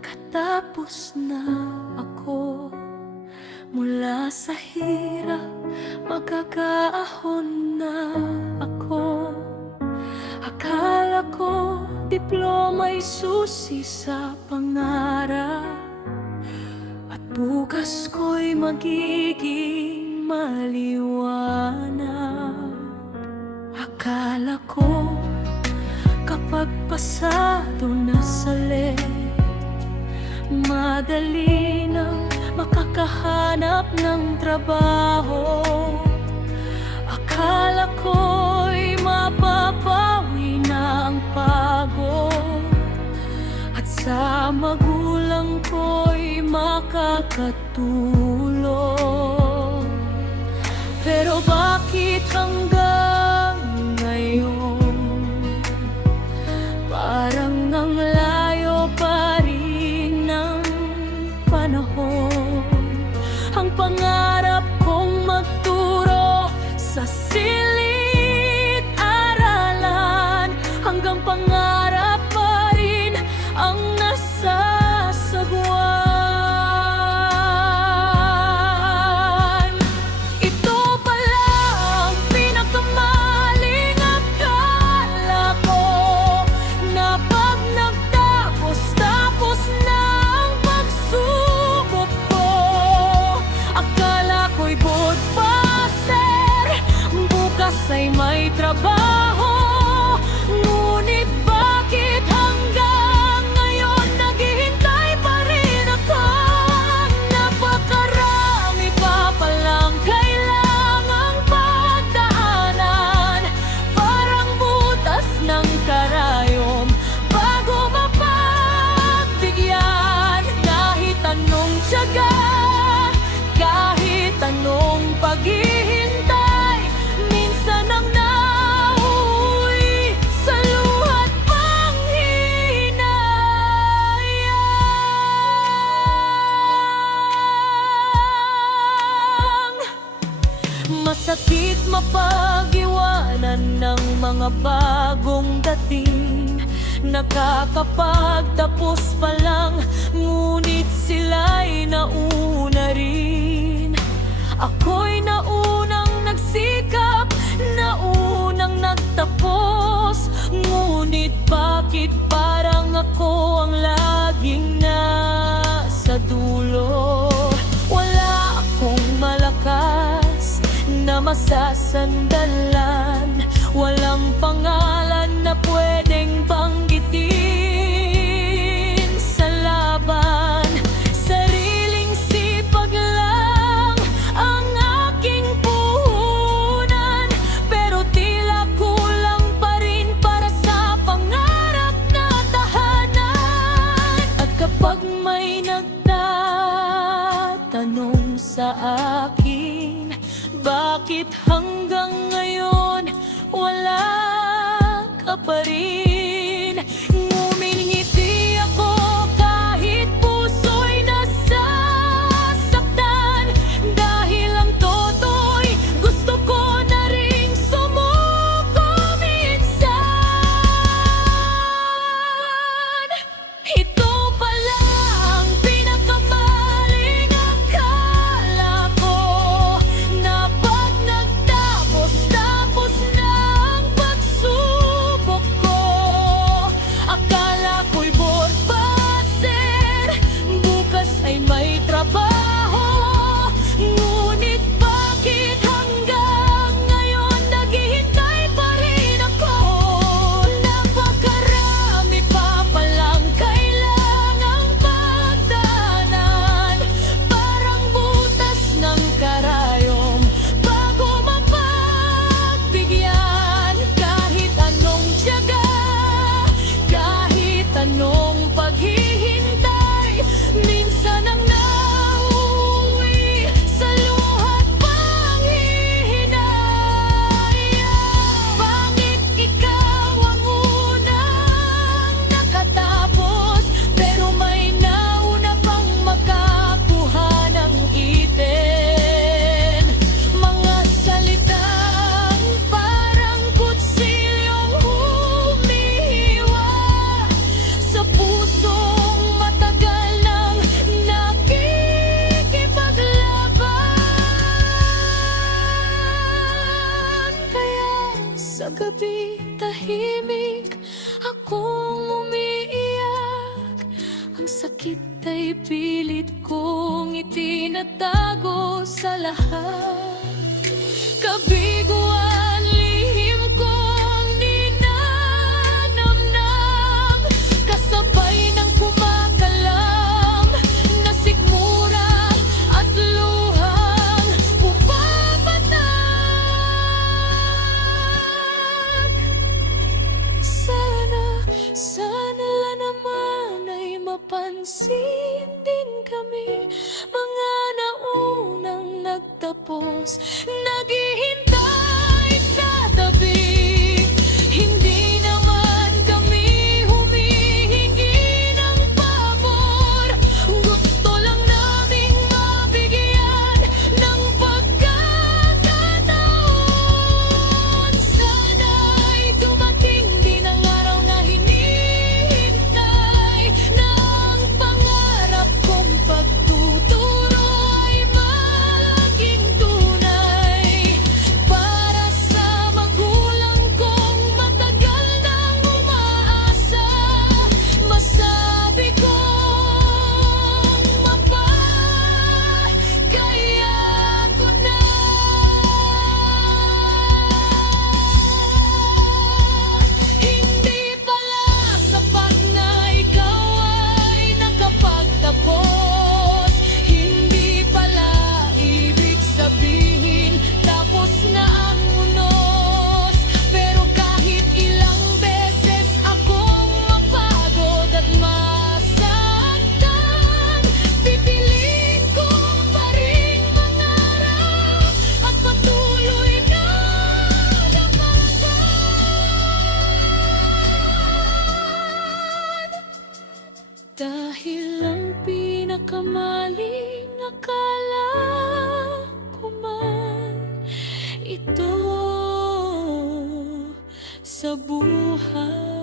nakatapos na ako mula sa hirap, magkakaahon na ako. Akala ko diploma'y susi sa pangarap, at bukas ko'y magiging maliwanag. Akala ko kapag pasado na sa madali nang makakahanap ng trabaho. Akala ko'y mapapawi na ang pagod, at sa magulang ko'y makakatulong. Pero bakit hanggang ngayon parang ang layo pa rin ng panahon? Ang pangarap kong magturo sa silid-aralan, hanggang pangarap pa rin ang nasasagwan. Ito pala ang pinakamaling akala ko, na pag nagtapos na ang pagsubok ko, akala ko'y budpaster, bukas ay may trabaho. Ngunit bakit hanggang ngayon naghihintay pa rin ako? Napakarami pa palang kailangang pagdaanan, parang butas ng karayom bago mapagbigyan. Kahit anong tiyaga, kahit anong paghihintay, minsan ang nauwi sa luha't panghinayang. Masakit mapag-iwanan ng mga bagong dating, nakakapagtapos pa lang, ngunit sila'y nauna rin. Ako'y naunang nagsikap, naunang nagtapos, ngunit bakit parang ako ang laging nasa dulo? Wala akong malakas na masasandalan, walang pangalan na pwedeng banggitin sa laban. Sariling sipag lang ang aking puhunan, pero tila kulang pa rin para sa pangarap na tahanan. At kapag may nagtatanong sa akin, bakit hanggang ngayon wala ka pa rin? Ngumingiti ako kahit puso'y nasasaktan, dahil ang toto'y gusto ko na ring sumuko minsan. Ito pala ang pinakamaling akala ko, na pag nagtapos na ang pagsubok ko, gabi, tahimik akong umiiyak. Ang sakit ay pilit kong itinatago sa lahat. Kabiguan, lihim kong ninanamnam, kasabay ng kumakalam na sikmura at luhang bumabanag. Sana naman ay mapansin din kami, mga naunang nagtapos, naghihintay sa tabi. Hindi naman kami humihingi ng pabor, gusto lang naming mabigyan ng pagkakataon. Sana'y dumating din ang araw na hinihintay, na ang pangarap kong pagtuturo ay maging tunay. Para sa magulang kong matagal nang umaasa, masabi kong mapagkaya ko na. Hindi pala sapat na ikaw ay nakapagtapos. Hindi pala ibig sabihin tapos na ang unos. Pero kahit ilang beses akong mapagod at masaktan, pipiliin ko pa rin mangarap at patuloy na lumakad. Dahil ang pinakamaling akala ko man ito sa buhay.